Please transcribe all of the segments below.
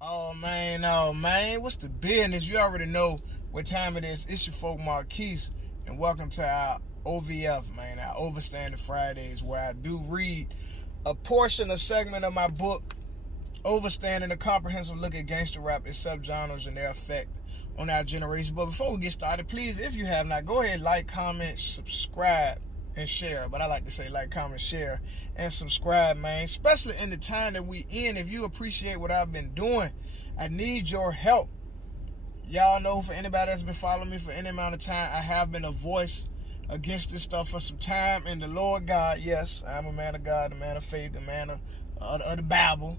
Oh man, what's the business? You already know what time it is. It's your folk Marquise, and welcome to our OVF, man, our Overstanding Fridays, where I do read a portion, a segment of my book, Overstanding, a comprehensive look at gangster rap, its subgenres, and their effect on our generation. But before we get started, please, if you have not, go ahead, like, comment, subscribe, and share. But I like to say like, comment, share, and subscribe, man, especially in the time that we in. If you appreciate what I've been doing, I need your help. Y'all know, for anybody that's been following me for any amount of time, I have been a voice against this stuff for some time. And the Lord God, yes, I'm a man of God, a man of faith, a man of the Bible.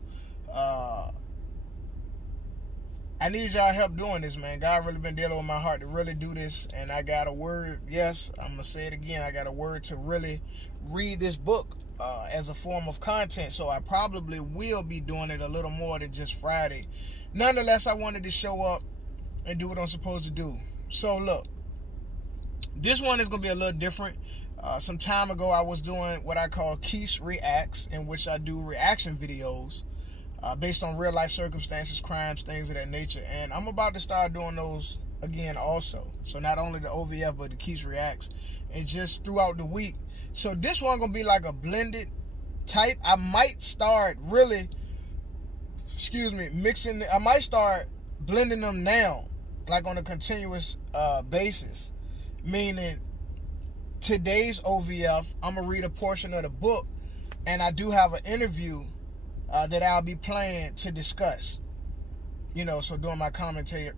I need y'all help doing this, man. God really been dealing with my heart to really do this, and I got a word. Yes, I'm gonna say it again. I got a word to really read this book as a form of content. So I probably will be doing it a little more than just Friday. Nonetheless, I wanted to show up and do what I'm supposed to do. So look, this one is gonna be a little different. Some time ago, I was doing what I call Keith Reacts, in which I do reaction videos based on real life circumstances, crimes, things of that nature. And I'm about to start doing those again also. So not only the OVF, but the Keith Reacts, and just throughout the week. So this one gonna be like a blended type. I might start really, mixing. I might start blending them now, like on a continuous basis. Meaning, today's OVF, I'm gonna read a portion of the book, and I do have an interview that I'll be playing to discuss, so doing my commentary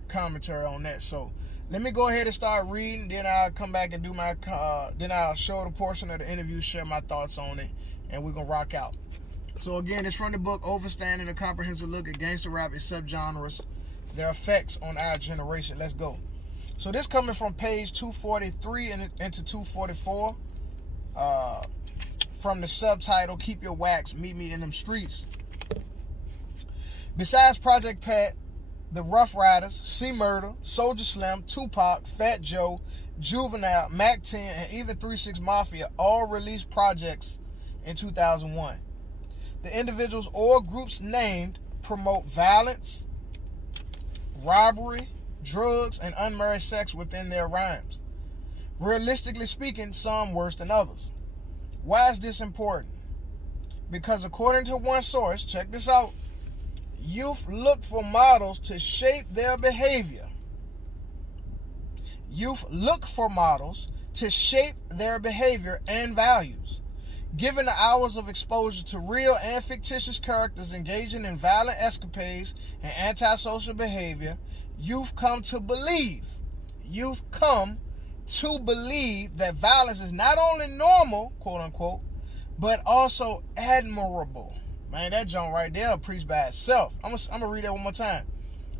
on that. So let me go ahead and start reading, then I'll come back and do my then I'll show the portion of the interview, share my thoughts on it, and we're gonna rock out. So again, it's from the book Overstanding, a comprehensive look at gangster rap, its subgenres, their effects on our generation. Let's go. So this coming from page 243 into 244, from the subtitle, Keep Your Wax, Meet Me in Them Streets. Besides Project Pat, the Rough Riders, C Murder, Soldier Slim, Tupac, Fat Joe, Juvenile, Mac 10, and even 3-6 Mafia all released projects in 2001. The individuals or groups named promote violence, robbery, drugs, and unmarried sex within their rhymes. Realistically speaking, some worse than others. Why is this important? Because according to one source, check this out, youth look for models to shape their behavior. Youth look for models to shape their behavior and values. Given the hours of exposure to real and fictitious characters engaging in violent escapades and antisocial behavior, youth come to believe that violence is not only normal, quote unquote, but also admirable. Man, that joint right there preached by itself. I'm gonna read that one more time.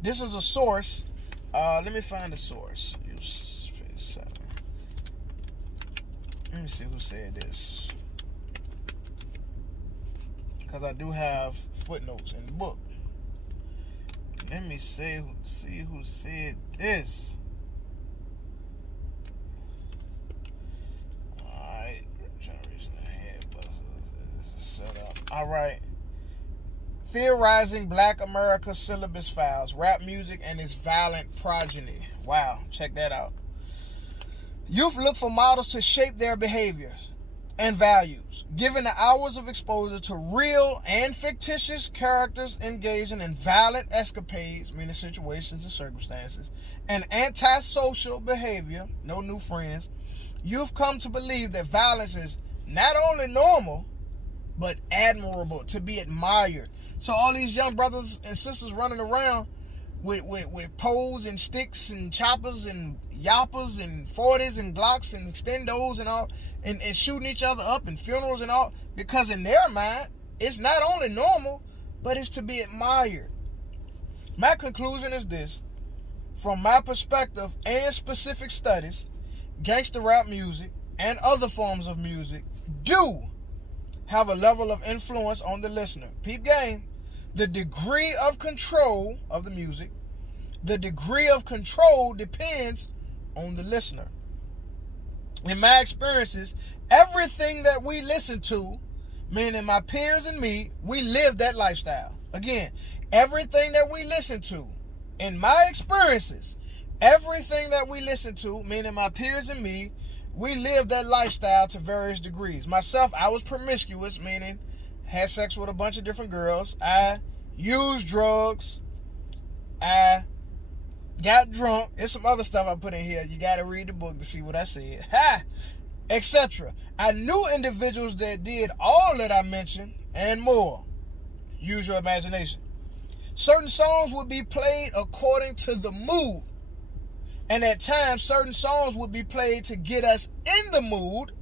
This is a source. Let me find the source. Let me see who said this, because I do have footnotes in the book. Let me see who said this. Alright, trying to reach the head busters. This is set up. Alright. Theorizing Black America syllabus files, rap music and its violent progeny. Wow, check that out. Youth look for models to shape their behaviors and values. Given the hours of exposure to real and fictitious characters engaging in violent escapades, meaning situations and circumstances, and antisocial behavior, no new friends, you've come to believe that violence is not only normal, but admirable, to be admired. So all these young brothers and sisters running around with poles and sticks and choppers and yappers and 40s and Glocks and extendos and all, and shooting each other up in funerals and all, because in their mind, it's not only normal, but it's to be admired. My conclusion is this: from my perspective and specific studies, gangster rap music and other forms of music do have a level of influence on the listener. Peep game. The degree of control of the music, the degree of control depends on the listener. In my experiences, everything that we listen to, meaning my peers and me, we live that lifestyle. Again, Everything that we listen to, in my experiences, everything that we listen to, meaning my peers and me, we live that lifestyle to various degrees. Myself, I was promiscuous, meaning had sex with a bunch of different girls. I used drugs. I got drunk. There's some other stuff I put in here. You got to read the book to see what I said. Etc. I knew individuals that did all that I mentioned and more. Use your imagination. Certain songs would be played according to the mood. And at times, certain songs would be played to get us in the mood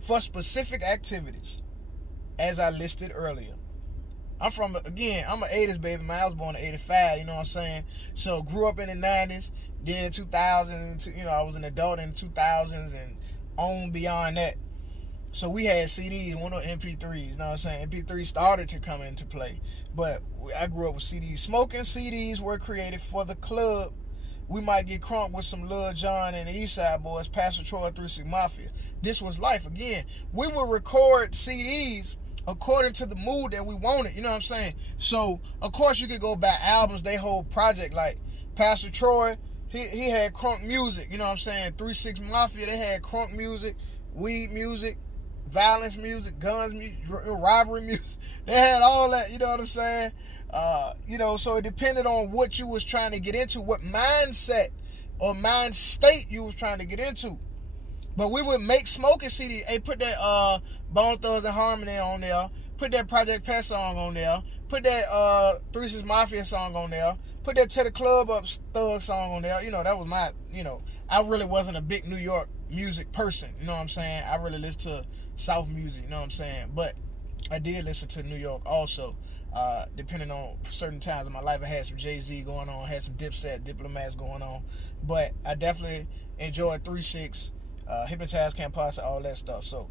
for specific activities, as I listed earlier. I'm an 80s baby, man. I was born in 85, you know what I'm saying? So grew up in the 90s, then 2000s, I was an adult in the 2000s and on beyond that. So we had CDs, one of MP3s, you know what I'm saying? MP3 started to come into play, but I grew up with CDs. Smoking CDs were created for the club. We might get crunk with some Lil Jon and the East Side Boys, Pastor Troy, 3-6 Mafia. This was life. Again, we would record CDs according to the mood that we wanted, you know what I'm saying? So, of course, you could go back albums, they whole project, like Pastor Troy, he had crunk music, you know what I'm saying? 3-6 Mafia, they had crunk music, weed music, violence music, guns music, robbery music. They had all that, you know what I'm saying? So it depended on what you was trying to get into, what mindset or mind state you was trying to get into. But we would make smoking CD. Hey, put that Bone Thugs and Harmony on there. Put that Project Pat song on there. Put that 3-6 Mafia song on there. Put that To the Club Up Thug song on there. That was my, I really wasn't a big New York music person. You know what I'm saying? I really listened to South music, you know what I'm saying? But I did listen to New York also. Depending on certain times in my life, I had some Jay-Z going on, had some Dipset, Diplomats going on. But I definitely enjoyed 3-6, Hypnotized Campus, all that stuff. So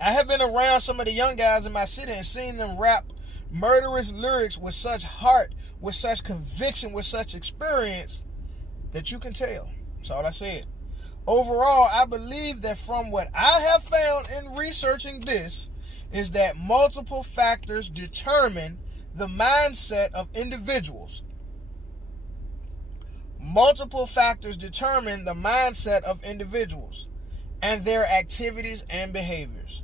I have been around some of the young guys in my city and seen them rap murderous lyrics with such heart, with such conviction, with such experience that you can tell. That's all I said. Overall, I believe that from what I have found in researching this, is that multiple factors determine the mindset of individuals. Multiple factors determine the mindset of individuals and their activities and behaviors.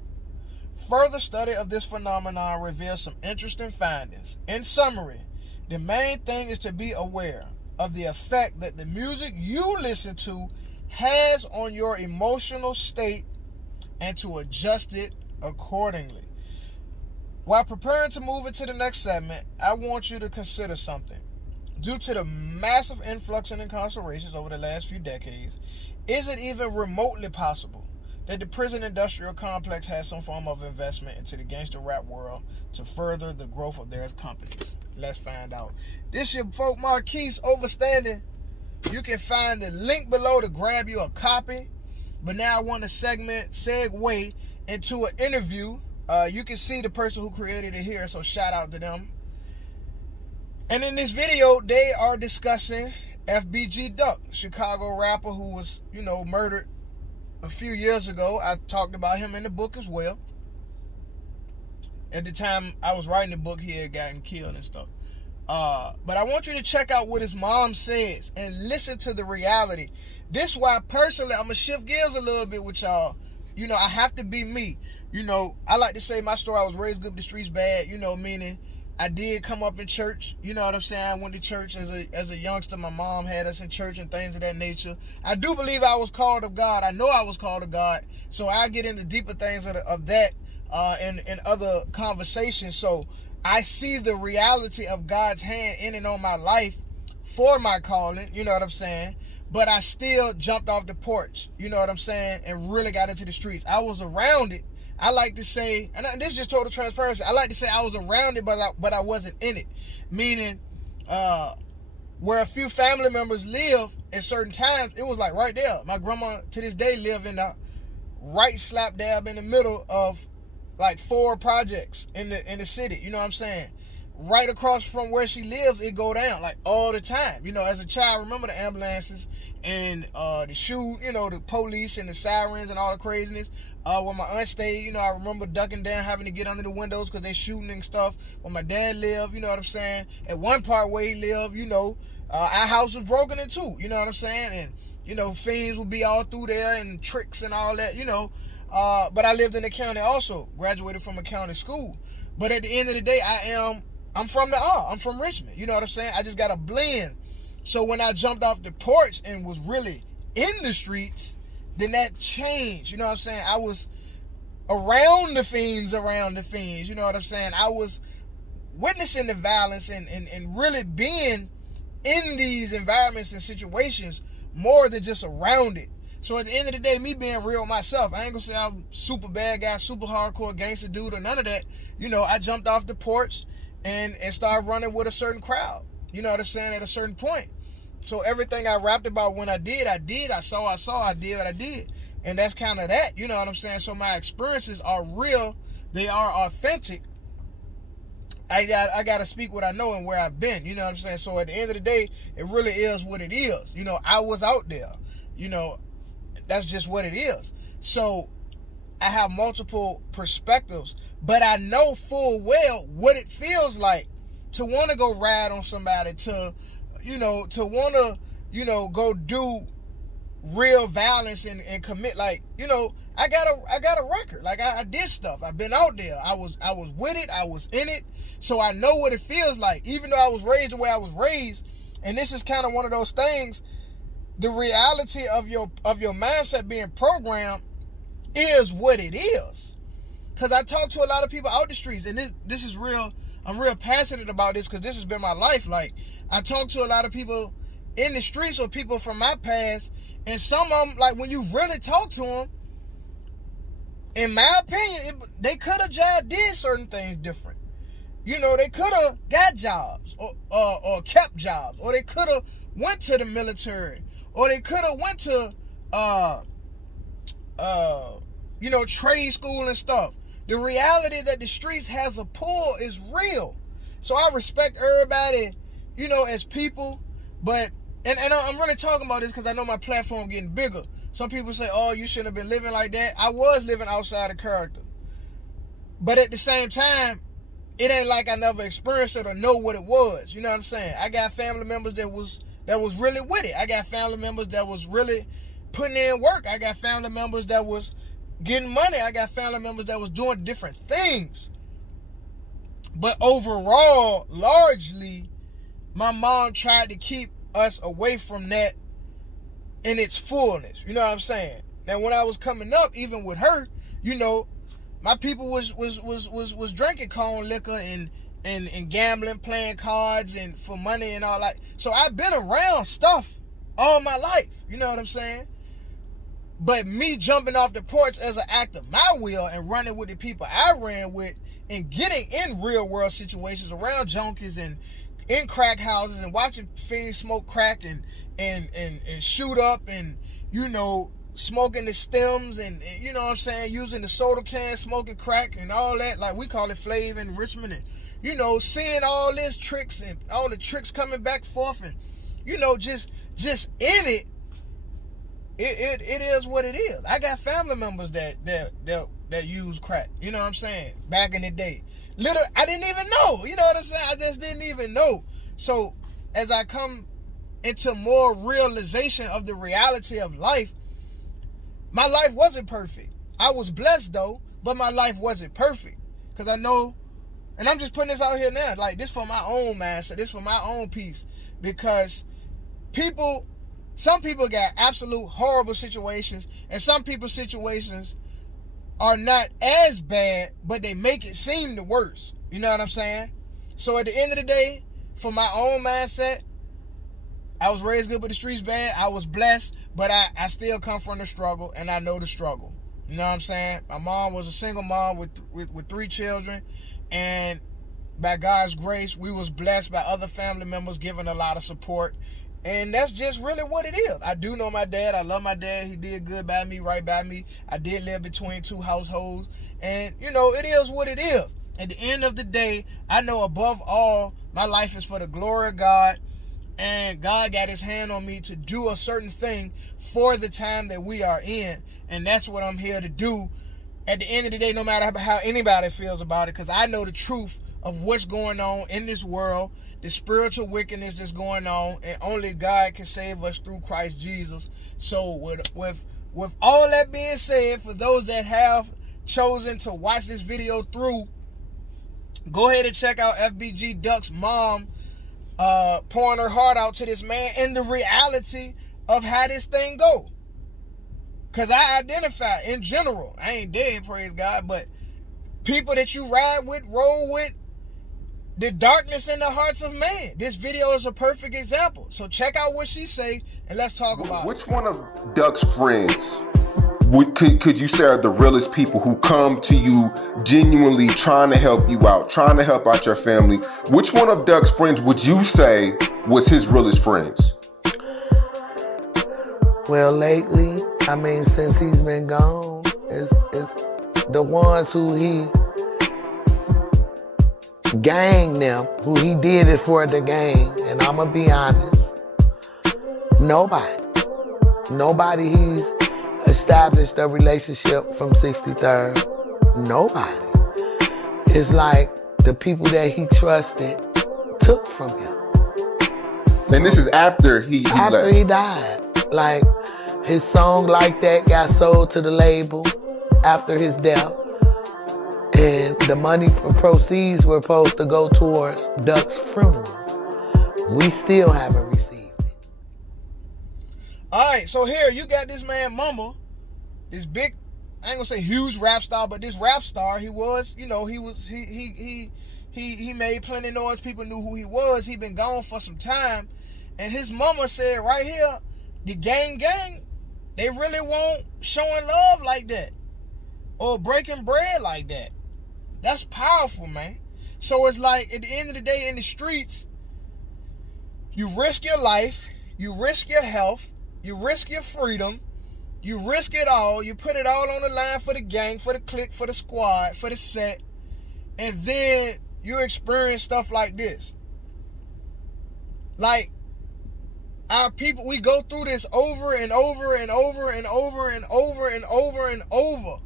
Further study of this phenomenon reveals some interesting findings. In summary, the main thing is to be aware of the effect that the music you listen to has on your emotional state and to adjust it accordingly. While preparing to move into the next segment, I want you to consider something. Due to the massive influx in incarcerations over the last few decades, is it even remotely possible that the prison industrial complex has some form of investment into the gangster rap world to further the growth of their companies? Let's find out. This your folk Marquise, Overstanding. You can find the link below to grab you a copy. But now I want to segue into an interview. You can see the person who created it here, so shout out to them. And in this video, they are discussing FBG Duck, Chicago rapper who was, murdered a few years ago. I talked about him in the book as well. At the time I was writing the book, he had gotten killed and stuff. But I want you to check out what his mom says and listen to the reality. This is why personally I'm going to shift gears a little bit with y'all. I have to be me. I like to say my story, I was raised good, the streets bad, meaning I did come up in church. You know what I'm saying? I went to church as a youngster. My mom had us in church and things of that nature. I do believe I was called of God. I know I was called of God. So I get into deeper things of that in other conversations. So I see the reality of God's hand in and on my life for my calling. You know what I'm saying? But I still jumped off the porch. You know what I'm saying? And really got into the streets. I was around it. I like to say, and this is just total transparency, I like to say I was around it, but I wasn't in it. Meaning, where a few family members live at certain times, it was like right there. My grandma, to this day, live in the right slap dab in the middle of like 4 projects in the city. You know what I'm saying? right across from where she lives, it go down like all the time. You know, as a child, I remember the ambulances and the shoot, you know, the police and the sirens and all the craziness. When my aunt stayed, you know, I remember ducking down, having to get under the windows because they shooting and stuff. When my dad lived, you know what I'm saying? At one part where he lived, you know, our house was broken in two, you know what I'm saying? And, you know, fiends would be all through there and tricks and all that, you know. But I lived in the county also, graduated from a county school. But at the end of the day, I'm from the R. I'm from Richmond, you know what I'm saying? I just got a blend. So when I jumped off the porch and was really in the streets, then that changed, you know what I'm saying? I was around the fiends, you know what I'm saying? I was witnessing the violence and really being in these environments and situations more than just around it. So at the end of the day, me being real myself, I ain't gonna say I'm super bad guy, super hardcore gangster dude or none of that. You know, I jumped off the porch and started running with a certain crowd, you know what I'm saying, at a certain point. So everything I rapped about when I did, I saw, I did what I did. And that's kind of that, you know what I'm saying? So my experiences are real, they are authentic. I got to speak what I know and where I've been, you know what I'm saying? So at the end of the day, it really is what it is. You know, I was out there, you know, that's just what it is. So I have multiple perspectives, but I know full well what it feels like to want to go ride on somebody, to want to, you know, go do real violence and commit, like, you know, I got a record. Like I did stuff. I've been out there. I was with it. I was in it. So I know what it feels like. Even though I was raised the way I was raised, and this is kind of one of those things, the reality of your mindset being programmed is what it is. Cause I talk to a lot of people out the streets, and this is real. I'm real passionate about this because this has been my life. Like, I talk to a lot of people in the streets or people from my past, and some of them, like, when you really talk to them, in my opinion, they could have just did certain things different. You know, they could have got jobs or kept jobs, or they could have went to the military, or they could have went to you know, trade school and stuff. The reality that the streets has a pull is real. So I respect everybody, you know, as people, but and I'm really talking about this because I know my platform getting bigger. Some people say, oh, you shouldn't have been living like that. I was living outside of character. But at the same time, it ain't like I never experienced it or know what it was. You know what I'm saying? I got family members that was really with it. I got family members that was really putting in work. I got family members that was getting money. I got family members that was doing different things. But overall, largely, my mom tried to keep us away from that in its fullness. You know what I'm saying? Now, when I was coming up, even with her, you know, my people was drinking corn liquor and gambling, playing cards and for money and all that. So I've been around stuff all my life. You know what I'm saying? But me jumping off the porch as an act of my will and running with the people I ran with and getting in real world situations around junkies and in crack houses and watching fiends smoke crack and shoot up and, you know, smoking the stems and you know what I'm saying, using the soda can, smoking crack and all that, like we call it flav in Richmond, and, you know, seeing all this tricks and all the tricks coming back forth and, you know, just in it, it is what it is. I got family members that use crack, you know what I'm saying, back in the day. I didn't even know, you know what I'm saying, I just didn't even know. So as I come into more realization of the reality of life, my life wasn't perfect. I was blessed though, but my life wasn't perfect. Because I know, and I'm just putting this out here now, like this for my own mindset, this for my own peace. Because some people got absolute horrible situations, and some people's situations are not as bad, but they make it seem the worst. You know what I'm saying? So at the end of the day, for my own mindset, I was raised good, but the streets bad. I was blessed, but I still come from the struggle, and I know the struggle. You know what I'm saying? My mom was a single mom with 3 children, and by God's grace, we was blessed by other family members giving a lot of support And that's just really what it is. I do know my dad. I love my dad. He did good by me, right by me. I did live between two households. And, you know, it is what it is. At the end of the day, I know above all, my life is for the glory of God. And God got his hand on me to do a certain thing for the time that we are in. And that's what I'm here to do. At the end of the day, no matter how anybody feels about it, because I know the truth of what's going on in this world, the spiritual wickedness that's going on, and only God can save us through Christ Jesus. So with all that being said, for those that have chosen to watch this video through, go ahead and check out FBG Duck's mom pouring her heart out to this man and the reality of how this thing go. Because I identify in general, I ain't dead, praise God, but people that you ride with, roll with, the darkness in the hearts of man. This video is a perfect example. So check out what she say and let's talk about it. Which one of Duck's friends could you say are the realest people who come to you genuinely trying to help you out, trying to help out your family? Which one of Duck's friends would you say was his realest friends? Well, lately, I mean, since he's been gone, it's the ones who he gang them, who he did it for the gang. And I'ma be honest, nobody he's established a relationship from 63rd. Nobody. It's like the people that he trusted took from him. And this is after he after left. He died. Like, his song Like That got sold to the label after his death. And the money proceeds were supposed to go towards Duck's funeral. We still haven't received it. All right, so here you got this man Mama, this big, I ain't gonna say huge rap star, but this rap star, he was, you know, he made plenty of noise. People knew who he was. He been gone for some time, and his mama said right here, the gang, they really won't showing love like that or breaking bread like that. That's powerful, man. So it's like, at the end of the day, in the streets, you risk your life, you risk your health, you risk your freedom, you risk it all, you put it all on the line for the gang, for the clique, for the squad, for the set, and then you experience stuff like this. Like, our people, we go through this over and over and over and over and over and over and over.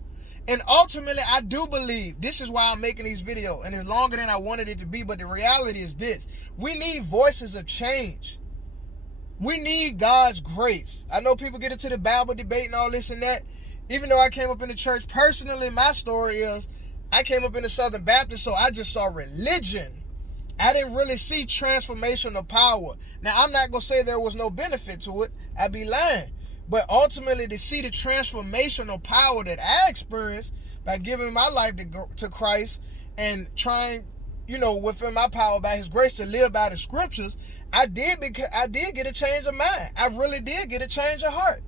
And ultimately, I do believe, this is why I'm making these videos, and it's longer than I wanted it to be, but the reality is this. We need voices of change. We need God's grace. I know people get into the Bible debate and all this and that. Even though I came up in the church, personally, my story is, I came up in the Southern Baptist, so I just saw religion. I didn't really see transformational power. Now, I'm not going to say there was no benefit to it. I'd be lying. But ultimately, to see the transformational power that I experienced by giving my life to Christ and trying, you know, within my power by his grace to live by the scriptures, I did get a change of mind. I really did get a change of heart.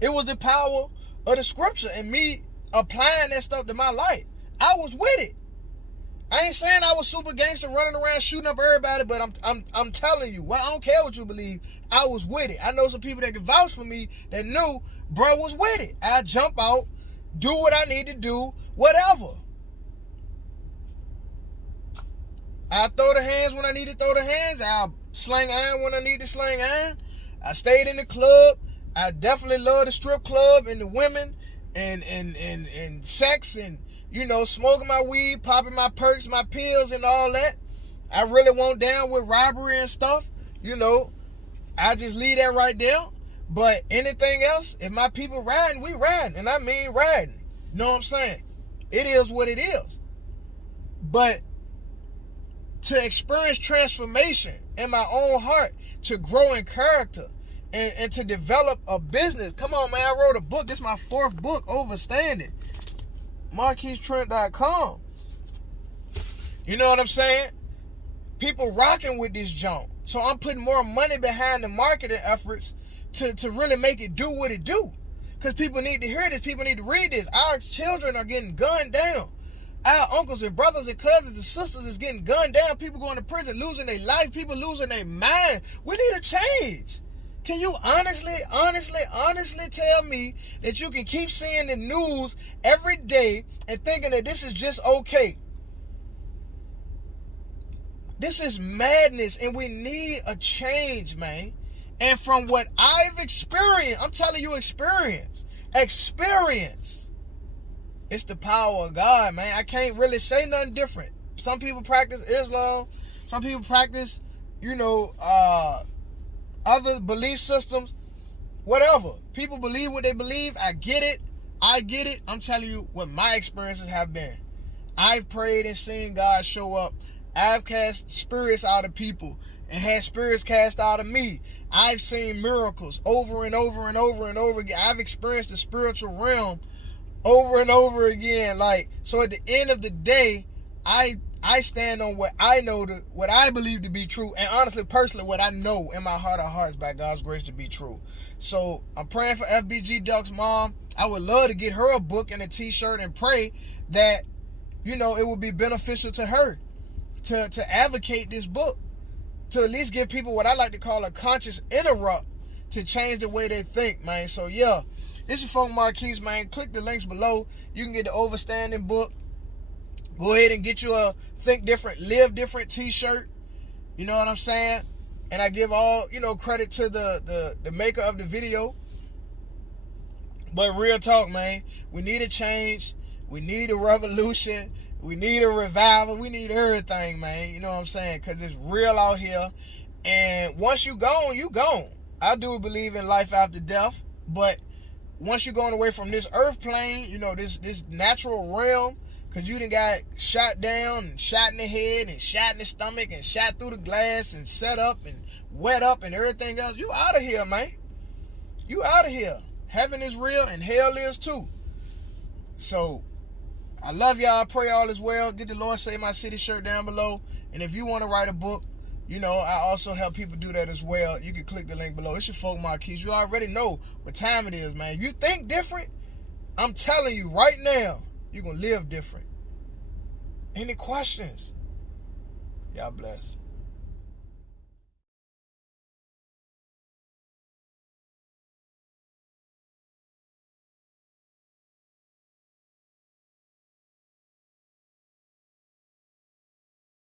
It was the power of the scripture and me applying that stuff to my life. I was with it. I ain't saying I was super gangster running around shooting up everybody, but I'm telling you, well, I don't care what you believe, I was with it. I know some people that can vouch for me that knew bro was with it. I jump out, do what I need to do, whatever. I throw the hands when I need to throw the hands. I slang iron when I need to slang iron. I stayed in the club. I definitely love the strip club and the women and sex and, you know, smoking my weed, popping my perks, my pills and all that. I really won't down with robbery and stuff. You know, I just leave that right there. But anything else, if my people riding, we riding. And I mean riding. You know what I'm saying? It is what it is. But to experience transformation in my own heart, to grow in character, and to develop a business. Come on, man, I wrote a book. This is my 4th book, Overstanding. MarquiseTrent.com. You know what I'm saying? People rocking with this junk. So I'm putting more money behind the marketing efforts to really make it do what it do. Because people need to hear this. People need to read this. Our children are getting gunned down. Our uncles and brothers and cousins and sisters is getting gunned down. People going to prison, losing their life. People losing their mind. We need a change. Can you honestly tell me that you can keep seeing the news every day and thinking that this is just okay? This is madness, and we need a change, man. And from what I've experienced, I'm telling you, experience. It's the power of God, man. I can't really say nothing different. Some people practice Islam. Some people practice, other belief systems. Whatever. People believe what they believe. I get it. I'm telling you what my experiences have been. I've prayed and seen God show up. I've cast spirits out of people and had spirits cast out of me. I've seen miracles over and over and over and over again. I've experienced the spiritual realm over and over again. So at the end of the day, I stand on what I know, what I believe to be true, and honestly, personally, what I know in my heart of hearts by God's grace to be true. So I'm praying for FBG Duck's mom. I would love to get her a book and a t-shirt and pray that, it would be beneficial to her to advocate this book, to at least give people what I like to call a conscious interrupt to change the way they think, man. So yeah, this is from Marquise, man. Click the links below. You can get the Overstanding book. Go ahead and get you a Think Different, Live Different t-shirt. You know what I'm saying? And I give all, credit to the maker of the video. But real talk, man, we need a change. We need a revolution. We need a revival. We need everything, man. You know what I'm saying? Because it's real out here. And once you gone, you gone. I do believe in life after death. But once you're going away from this earth plane, this natural realm, because you done got shot down and shot in the head and shot in the stomach and shot through the glass and set up and wet up and everything else, you out of here, man. You out of here. Heaven is real and hell is too. So I love y'all. I pray all is well. Get the Lord Save My City shirt down below. And if you want to write a book, I also help people do that as well. You can click the link below. It's your folk Marquise. You already know what time it is, man. If you think different, I'm telling you right now, you're going to live different. Any questions? Y'all bless.